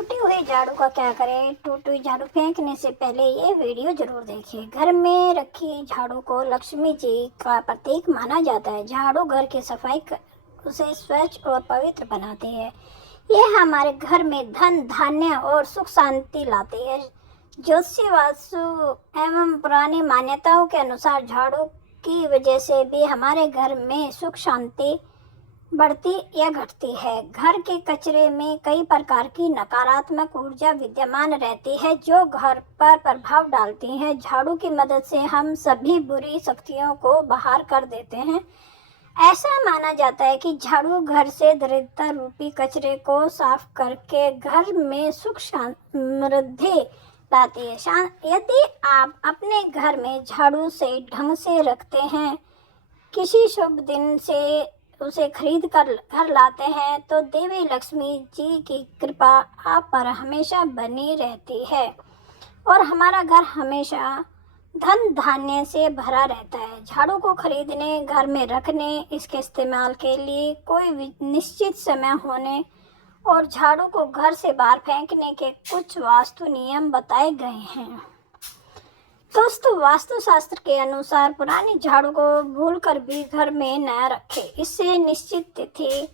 टूटी हुई झाड़ू का क्या करें। टूटी हुई झाड़ू फेंकने से पहले ये वीडियो जरूर देखिए। घर में रखी झाड़ू को लक्ष्मी जी का प्रतीक माना जाता है। झाड़ू घर की सफाई उसे स्वच्छ और पवित्र बनाती है। यह हमारे घर में धन धान्य और सुख शांति लाती है। ज्योतिषी वास्तु एवं पुरानी मान्यताओं के अनुसार झाड़ू की वजह से भी हमारे घर में सुख शांति बढ़ती या घटती है। घर के कचरे में कई प्रकार की नकारात्मक ऊर्जा विद्यमान रहती है जो घर पर प्रभाव डालती है। झाड़ू की मदद से हम सभी बुरी शक्तियों को बाहर कर देते हैं। ऐसा माना जाता है कि झाड़ू घर से दरिद्रता रूपी कचरे को साफ करके घर में सुख समृद्धि लाती है। यदि आप अपने घर में झाड़ू से ढंग से रखते हैं, किसी शुभ दिन से उसे खरीद कर घर लाते हैं, तो देवी लक्ष्मी जी की कृपा आप पर हमेशा बनी रहती है और हमारा घर हमेशा धन धान्य से भरा रहता है। झाड़ू को खरीदने, घर में रखने, इसके इस्तेमाल के लिए कोई निश्चित समय होने और झाड़ू को घर से बाहर फेंकने के कुछ वास्तु नियम बताए गए हैं। दोस्तों, वास्तुशास्त्र के अनुसार पुरानी झाड़ू को भूलकर भी घर में न रखें। इससे निश्चित तिथि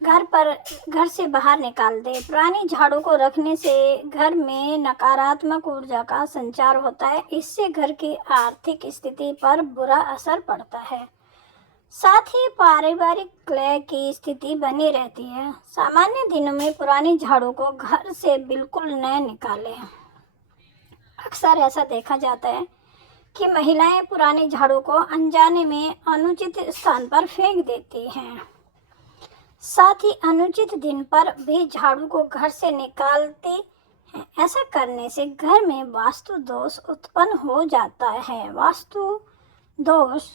घर से बाहर निकाल दें। पुरानी झाड़ू को रखने से घर में नकारात्मक ऊर्जा का संचार होता है। इससे घर की आर्थिक स्थिति पर बुरा असर पड़ता है। साथ ही पारिवारिक कलह की स्थिति बनी रहती है। सामान्य दिनों में पुरानी झाड़ू को घर से बिल्कुल न निकालें। अक्सर ऐसा देखा जाता है कि महिलाएं पुरानी झाड़ू को अनजाने में अनुचित स्थान पर फेंक देती हैं। साथ ही अनुचित दिन पर भी झाड़ू को घर से निकालते हैं। ऐसा करने से घर में वास्तु दोष उत्पन्न हो जाता है। वास्तु दोष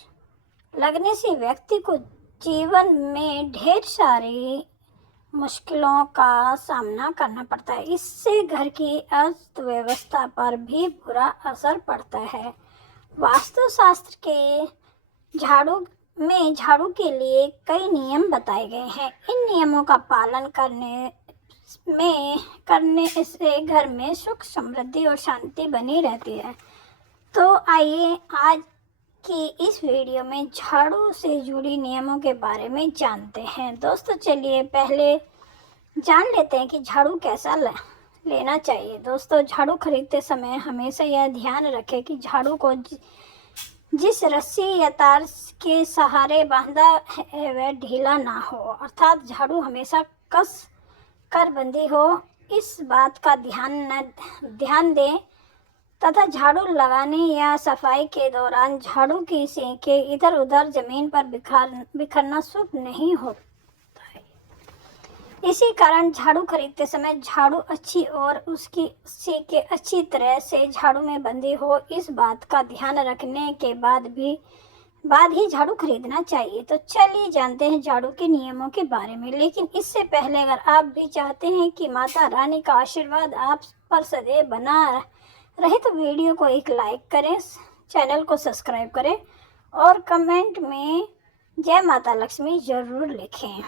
लगने से व्यक्ति को जीवन में ढेर सारी मुश्किलों का सामना करना पड़ता है। इससे घर की अर्थव्यवस्था पर भी बुरा असर पड़ता है। वास्तुशास्त्र के झाड़ू के लिए कई नियम बताए गए हैं। इन नियमों का पालन करने से घर में सुख समृद्धि और शांति बनी रहती है। तो आइए आज की इस वीडियो में झाड़ू से जुड़ी नियमों के बारे में जानते हैं। दोस्तों, चलिए पहले जान लेते हैं कि झाड़ू कैसा लेना चाहिए। दोस्तों, झाड़ू खरीदते समय हमेशा यह ध्यान रखें कि झाड़ू को जिस रस्सी या तार के सहारे बांधा है वह ढीला ना हो, अर्थात झाड़ू हमेशा कस कर बंधी हो। इस बात का ध्यान दें तथा झाड़ू लगाने या सफाई के दौरान झाड़ू की सींकें इधर उधर जमीन पर बिखरना शुभ नहीं होता है। इसी कारण झाड़ू खरीदते समय झाड़ू अच्छी और उसकी सींकें अच्छी तरह से झाड़ू में बंधी हो, इस बात का ध्यान रखने के बाद ही झाड़ू खरीदना चाहिए। तो चलिए जानते हैं झाड़ू के नियमों के बारे में। लेकिन इससे पहले अगर आप भी चाहते हैं कि माता रानी का आशीर्वाद आप पर सदैव बना रहे तो वीडियो को एक लाइक करें, चैनल को सब्सक्राइब करें और कमेंट में जय माता लक्ष्मी जरूर लिखें।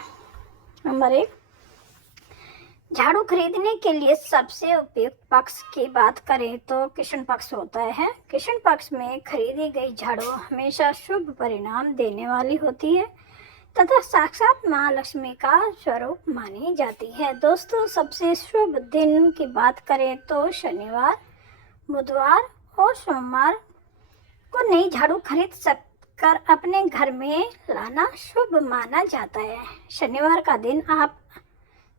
नंबर 1, झाड़ू खरीदने के लिए सबसे उपयुक्त पक्ष की बात करें तो कृष्ण पक्ष होता है। कृष्ण पक्ष में खरीदी गई झाड़ू हमेशा शुभ परिणाम देने वाली होती है तथा साक्षात माँ लक्ष्मी का स्वरूप मानी जाती है। दोस्तों, सबसे शुभ दिन की बात करें तो शनिवार, बुधवार और सोमवार को नई झाड़ू खरीद कर अपने घर में लाना शुभ माना जाता है। शनिवार का दिन आप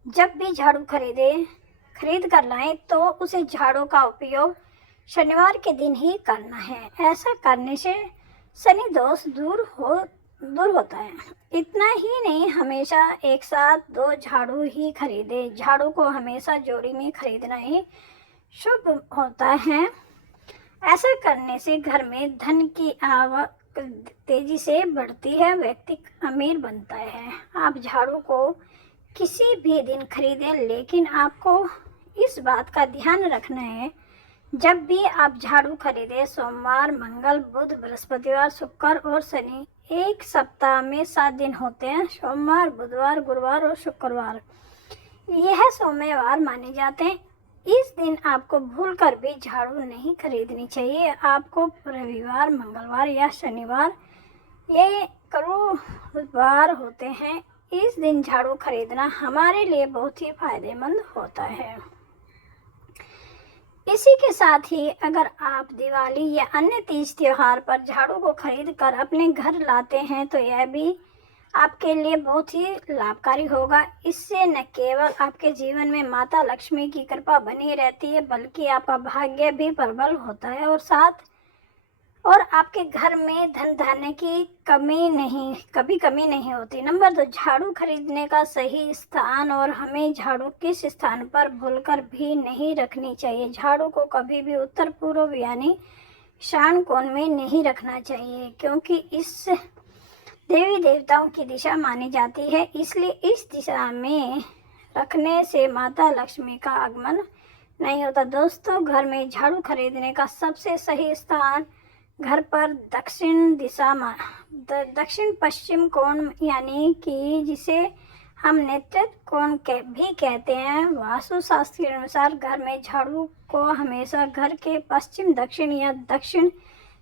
जब भी झाड़ू खरीद कर लाएं तो उसे झाड़ू का उपयोग शनिवार के दिन ही करना है। ऐसा करने से शनि दोष दूर होता है। इतना ही नहीं, हमेशा एक साथ 2 झाड़ू ही खरीदें। झाड़ू को हमेशा जोड़ी में खरीदना ही शुभ होता है। ऐसा करने से घर में धन की आवक तेजी से बढ़ती है, व्यक्ति अमीर बनता है। आप झाड़ू को किसी भी दिन खरीदें, लेकिन आपको इस बात का ध्यान रखना है जब भी आप झाड़ू खरीदें, सोमवार, मंगल, बुध, बृहस्पतिवार, शुक्र और शनि। एक सप्ताह में 7 दिन होते हैं, सोमवार, बुधवार, गुरुवार और शुक्रवार। यह सोमवार माने जाते हैं। इस दिन आपको भूलकर भी झाड़ू नहीं खरीदनी चाहिए। आपको रविवार, मंगलवार या शनिवार ये करू वार होते हैं। इस दिन झाड़ू खरीदना हमारे लिए बहुत ही फायदेमंद होता है। इसी के साथ ही अगर आप दिवाली या अन्य तीज त्योहार पर झाड़ू को खरीद कर अपने घर लाते हैं तो यह भी आपके लिए बहुत ही लाभकारी होगा। इससे न केवल आपके जीवन में माता लक्ष्मी की कृपा बनी रहती है बल्कि आपका भाग्य भी प्रबल होता है और आपके घर में धन धान्य की कभी कमी नहीं होती। नंबर 2, झाड़ू खरीदने का सही स्थान और हमें झाड़ू किस स्थान पर भूलकर भी नहीं रखनी चाहिए। झाड़ू को कभी भी उत्तर पूर्व यानी ईशान कोण में नहीं रखना चाहिए क्योंकि इस देवी देवताओं की दिशा मानी जाती है। इसलिए इस दिशा में रखने से माता लक्ष्मी का आगमन नहीं होता। दोस्तों, घर में झाड़ू खरीदने का सबसे सही स्थान घर पर दक्षिण पश्चिम कोण यानी कि जिसे हम नेत्र कोण भी कहते हैं। वास्तुशास्त्र के अनुसार घर में झाड़ू को हमेशा घर के पश्चिम, दक्षिण या दक्षिण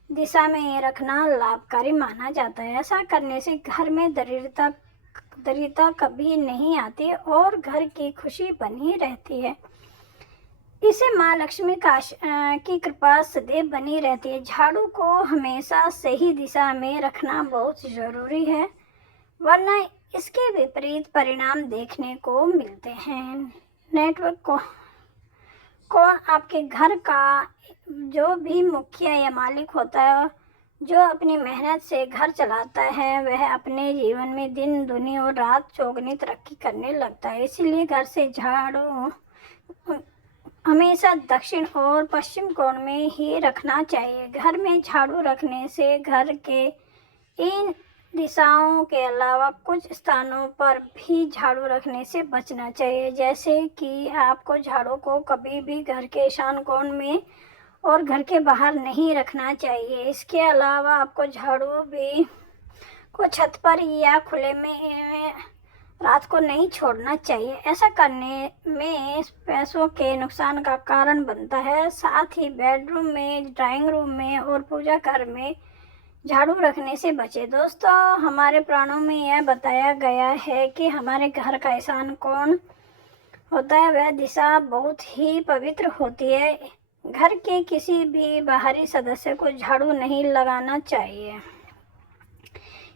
दिशा में रखना लाभकारी माना जाता है। ऐसा करने से घर में दरिद्रता कभी नहीं आती और घर की खुशी बनी रहती है। इससे माँ लक्ष्मी की कृपा सदैव बनी रहती है। झाड़ू को हमेशा सही दिशा में रखना बहुत जरूरी है वरना इसके विपरीत परिणाम देखने को मिलते हैं। नेटवर्क कौन आपके घर का जो भी मुखिया या मालिक होता है, जो अपनी मेहनत से घर चलाता है, वह अपने जीवन में दिन दुनी और रात चौगुनी तरक्की करने लगता है। इसीलिए घर से झाड़ू हमेशा दक्षिण और पश्चिम कोण में ही रखना चाहिए। घर में झाड़ू रखने से घर के इन दिशाओं के अलावा कुछ स्थानों पर भी झाड़ू रखने से बचना चाहिए। जैसे कि आपको झाड़ू को कभी भी घर के ईशान कोण में और घर के बाहर नहीं रखना चाहिए। इसके अलावा आपको झाड़ू भी को छत पर या खुले में रात को नहीं छोड़ना चाहिए। ऐसा करने में पैसों के नुकसान का कारण बनता है। साथ ही बेडरूम में, ड्राइंग रूम में और पूजा घर में झाड़ू रखने से बचे। दोस्तों, हमारे पुराणों में यह बताया गया है कि हमारे घर का ईशान कोण होता है वह दिशा बहुत ही पवित्र होती है। घर के किसी भी बाहरी सदस्य को झाड़ू नहीं लगाना चाहिए।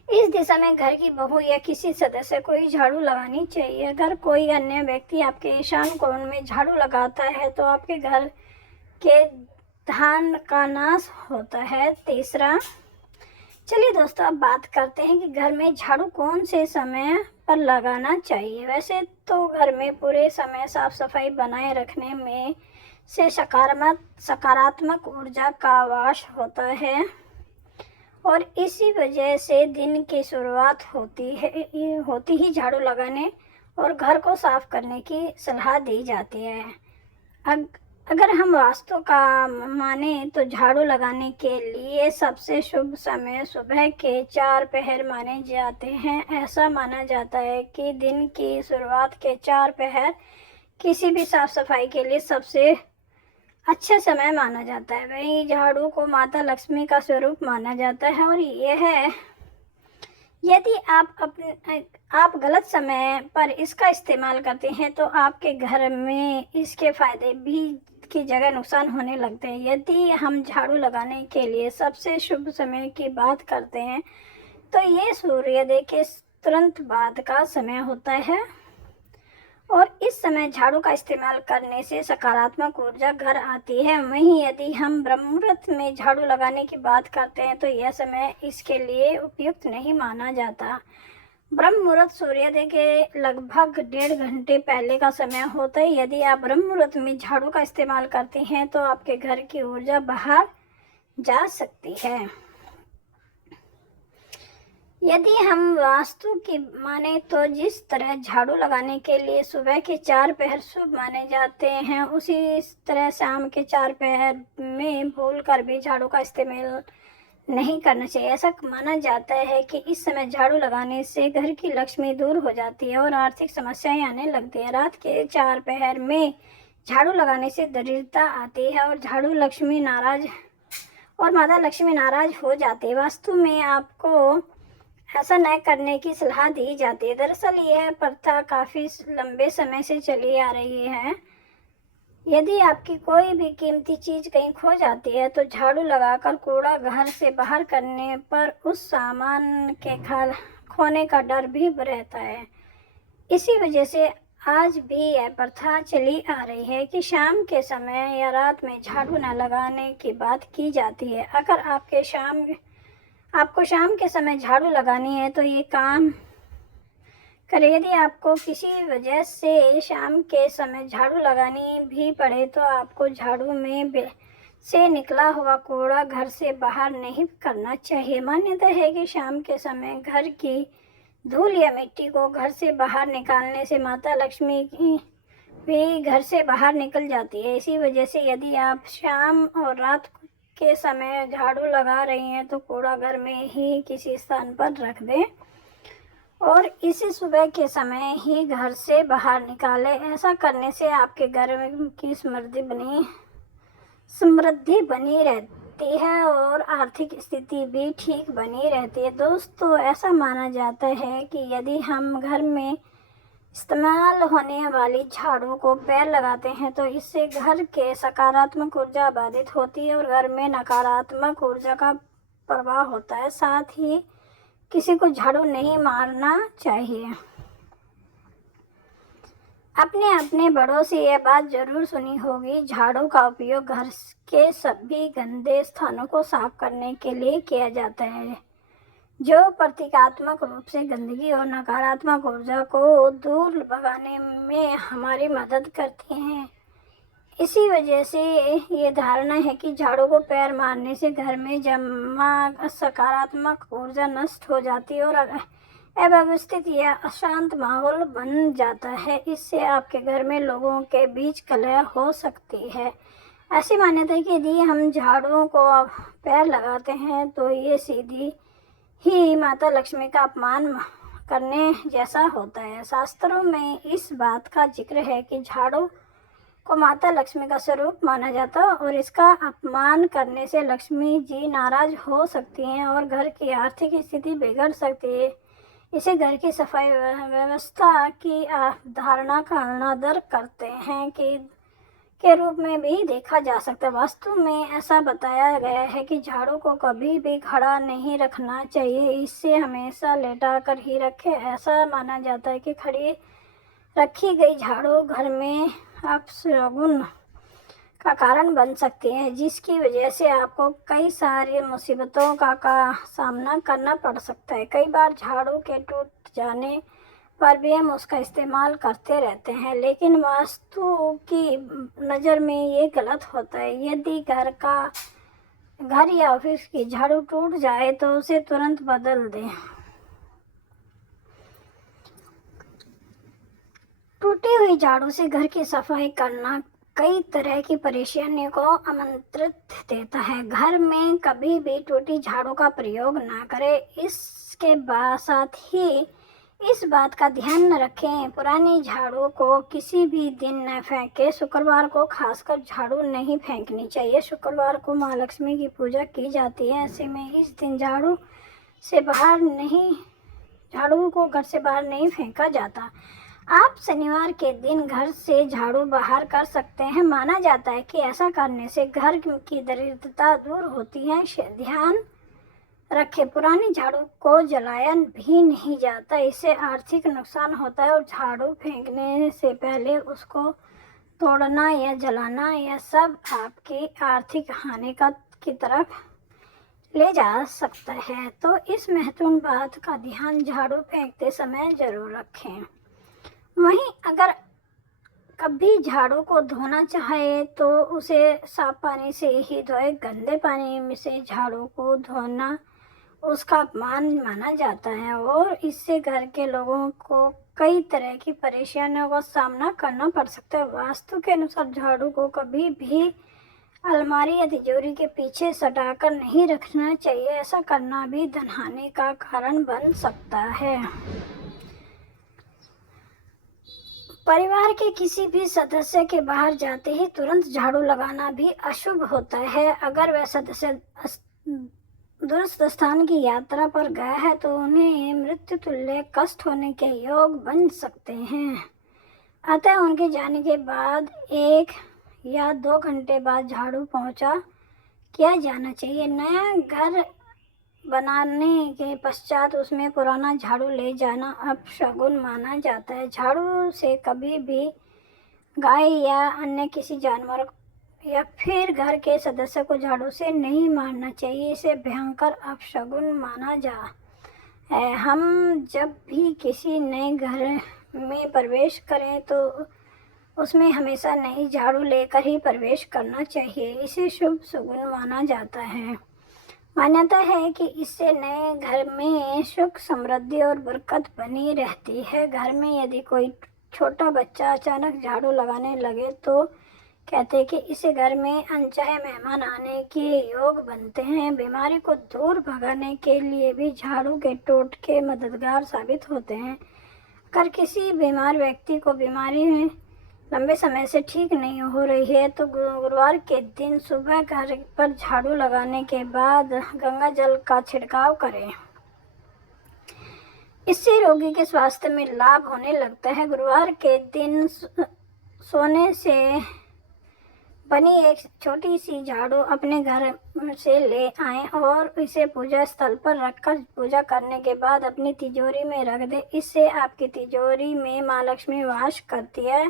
इस दिशा में घर की बहू या किसी सदस्य को ही झाड़ू लगानी चाहिए। अगर कोई अन्य व्यक्ति आपके ईशान कोण में झाड़ू लगाता है तो आपके घर के धन का नाश होता है। तीसरा, चलिए दोस्तों अब बात करते हैं कि घर में झाड़ू कौन से समय पर लगाना चाहिए। वैसे तो घर में पूरे समय साफ सफाई बनाए रखने में से सकारात्मक ऊर्जा का वास होता है और इसी वजह से दिन की शुरुआत होती ही झाड़ू लगाने और घर को साफ करने की सलाह दी जाती है। अगर हम वास्तु का माने तो झाड़ू लगाने के लिए सबसे शुभ समय सुबह के 4 पहर माने जाते हैं। ऐसा माना जाता है कि दिन की शुरुआत के 4 पहर किसी भी साफ सफाई के लिए सबसे अच्छा समय माना जाता है। वहीं झाड़ू को माता लक्ष्मी का स्वरूप माना जाता है और यदि आप गलत समय पर इसका इस्तेमाल करते हैं तो आपके घर में इसके फायदे भी की जगह नुकसान होने लगते हैं। यदि हम झाड़ू लगाने के लिए सबसे शुभ समय की बात करते हैं तो ये सूर्योदय के तुरंत बाद का समय होता है और इस समय झाड़ू का इस्तेमाल करने से सकारात्मक ऊर्जा घर आती है। वहीं यदि हम ब्रह्म मुहूर्त में झाड़ू लगाने की बात करते हैं तो यह समय इसके लिए उपयुक्त नहीं माना जाता। ब्रह्म मुहूर्त सूर्योदय के लगभग 1.5 घंटे पहले का समय होता है। यदि आप ब्रह्म मुहूर्त में झाड़ू का इस्तेमाल करते हैं तो आपके घर की ऊर्जा बाहर जा सकती है। यदि हम वास्तु की माने तो जिस तरह झाड़ू लगाने के लिए सुबह के 4 पहर शुभ माने जाते हैं, उसी तरह शाम के 4 पहर में भूल कर भी झाड़ू का इस्तेमाल नहीं करना चाहिए। ऐसा माना जाता है कि इस समय झाड़ू लगाने से घर की लक्ष्मी दूर हो जाती है और आर्थिक समस्याएं आने लगती है। रात के 4 पहर में झाड़ू लगाने से दरिद्रता आती है और माता लक्ष्मी नाराज हो जाती है। वास्तु में आपको ऐसा न करने की सलाह दी जाती है। दरअसल यह प्रथा काफ़ी लंबे समय से चली आ रही है। यदि आपकी कोई भी कीमती चीज़ कहीं खो जाती है तो झाड़ू लगाकर कूड़ा घर से बाहर करने पर उस सामान के खोने का डर भी रहता है। इसी वजह से आज भी यह प्रथा चली आ रही है कि शाम के समय या रात में झाड़ू न लगाने की बात की जाती है। अगर आपको शाम के समय झाड़ू लगानी है तो ये काम करें। यदि आपको किसी वजह से शाम के समय झाड़ू लगानी भी पड़े तो आपको झाड़ू में से निकला हुआ कूड़ा घर से बाहर नहीं करना चाहिए। मान्यता है कि शाम के समय घर की धूल या मिट्टी को घर से बाहर निकालने से माता लक्ष्मी की भी घर से बाहर निकल जाती है। इसी वजह से यदि आप शाम और रात के समय झाड़ू लगा रही हैं तो कूड़ा घर में ही किसी स्थान पर रख दें और इसे सुबह के समय ही घर से बाहर निकालें। ऐसा करने से आपके घर में की समृद्धि बनी रहती है और आर्थिक स्थिति भी ठीक बनी रहती है। दोस्तों, ऐसा माना जाता है कि यदि हम घर में इस्तेमाल होने वाली झाड़ू को पैर लगाते हैं तो इससे घर के सकारात्मक ऊर्जा बाधित होती है और घर में नकारात्मक ऊर्जा का प्रवाह होता है। साथ ही किसी को झाड़ू नहीं मारना चाहिए। आपने अपने बड़ों से यह बात जरूर सुनी होगी, झाड़ू का उपयोग घर के सभी गंदे स्थानों को साफ करने के लिए किया जाता है, जो प्रतीकात्मक रूप से गंदगी और नकारात्मक ऊर्जा को दूर भगाने में हमारी मदद करती हैं। इसी वजह से ये धारणा है कि झाड़ू को पैर मारने से घर में जमा सकारात्मक ऊर्जा नष्ट हो जाती है और अव्यवस्थित या अशांत माहौल बन जाता है। इससे आपके घर में लोगों के बीच कलह हो सकती है। ऐसी मान्यता है कि यदि हम झाड़ू को पैर लगाते हैं तो ये सीधी ही माता लक्ष्मी का अपमान करने जैसा होता है। शास्त्रों में इस बात का जिक्र है कि झाड़ू को माता लक्ष्मी का स्वरूप माना जाता है और इसका अपमान करने से लक्ष्मी जी नाराज हो सकती हैं और घर की आर्थिक स्थिति बिगड़ सकती है। इसे घर की सफाई व्यवस्था की धारणा का अनादर करते हैं के रूप में भी देखा जा सकता है। वास्तु में ऐसा बताया गया है कि झाड़ू को कभी भी खड़ा नहीं रखना चाहिए, इससे हमेशा लेटा कर ही रखें। ऐसा माना जाता है कि खड़ी रखी गई झाड़ू घर में अपशगुन का कारण बन सकती है, जिसकी वजह से आपको कई सारी मुसीबतों का सामना करना पड़ सकता है। कई बार झाड़ू के टूट जाने पर भी हम उसका इस्तेमाल करते रहते हैं, लेकिन वास्तु की नज़र में ये गलत होता है। यदि घर या ऑफिस की झाड़ू टूट जाए तो उसे तुरंत बदल दें। टूटी हुई झाड़ू से घर की सफाई करना कई तरह की परेशानियों को आमंत्रित देता है। घर में कभी भी टूटी झाड़ू का प्रयोग ना करें। इसके साथ ही इस बात का ध्यान रखें, पुरानी झाड़ू को किसी भी दिन न फेंकें। शुक्रवार को खासकर झाड़ू नहीं फेंकनी चाहिए। शुक्रवार को माँ लक्ष्मी की पूजा की जाती है। ऐसे में इस दिन झाड़ू को घर से बाहर नहीं फेंका जाता। आप शनिवार के दिन घर से झाड़ू बाहर कर सकते हैं। माना जाता है कि ऐसा करने से घर की दरिद्रता दूर होती है। ध्यान रखें, पुरानी झाड़ू को जलाया भी नहीं जाता, इससे आर्थिक नुकसान होता है और झाड़ू फेंकने से पहले उसको तोड़ना या जलाना यह सब आपकी आर्थिक हानि की तरफ ले जा सकता है। तो इस महत्वपूर्ण बात का ध्यान झाड़ू फेंकते समय जरूर रखें। वहीं अगर कभी झाड़ू को धोना चाहे तो उसे साफ पानी से ही धोए। गंदे पानी से झाड़ू को धोना उसका अपमान माना जाता है और इससे घर के लोगों को कई तरह की परेशानियों का सामना करना पड़ सकता है। वास्तु के अनुसार झाड़ू को कभी भी अलमारी या तिजोरी के पीछे सटाकर नहीं रखना चाहिए। ऐसा करना भी धनहानि का कारण बन सकता है। परिवार के किसी भी सदस्य के बाहर जाते ही तुरंत झाड़ू लगाना भी अशुभ होता है। अगर वह सदस्य दूरस्थ स्थान की यात्रा पर गया है तो उन्हें मृत्यु तुल्य कष्ट होने के योग बन सकते हैं। अतः उनके जाने के बाद 1 या 2 घंटे बाद झाड़ू पोंछा किया जाना चाहिए। नया घर बनाने के पश्चात उसमें पुराना झाड़ू ले जाना अपशगुन माना जाता है। झाड़ू से कभी भी गाय या अन्य किसी जानवर या फिर घर के सदस्य को झाड़ू से नहीं मारना चाहिए। इसे भयंकर अपशगुन माना जा है। हम जब भी किसी नए घर में प्रवेश करें तो उसमें हमेशा नई झाड़ू लेकर ही प्रवेश करना चाहिए। इसे शुभ शगुन माना जाता है। मान्यता है कि इससे नए घर में सुख समृद्धि और बरकत बनी रहती है। घर में यदि कोई छोटा बच्चा अचानक झाड़ू लगाने लगे तो कहते हैं कि इससे घर में अनचाहे मेहमान आने के योग बनते हैं। बीमारी को दूर भगाने के लिए भी झाड़ू के टोटके मददगार साबित होते हैं। अगर किसी बीमार व्यक्ति को बीमारी में लंबे समय से ठीक नहीं हो रही है तो गुरुवार के दिन सुबह घर पर झाड़ू लगाने के बाद गंगा जल का छिड़काव करें। इससे रोगी के स्वास्थ्य में लाभ होने लगता है। गुरुवार के दिन सोने से बनी एक छोटी सी झाड़ू अपने घर से ले आएं और इसे पूजा स्थल पर रखकर पूजा करने के बाद अपनी तिजोरी में रख दें। इससे आपकी तिजोरी में माँ लक्ष्मी वास करती है।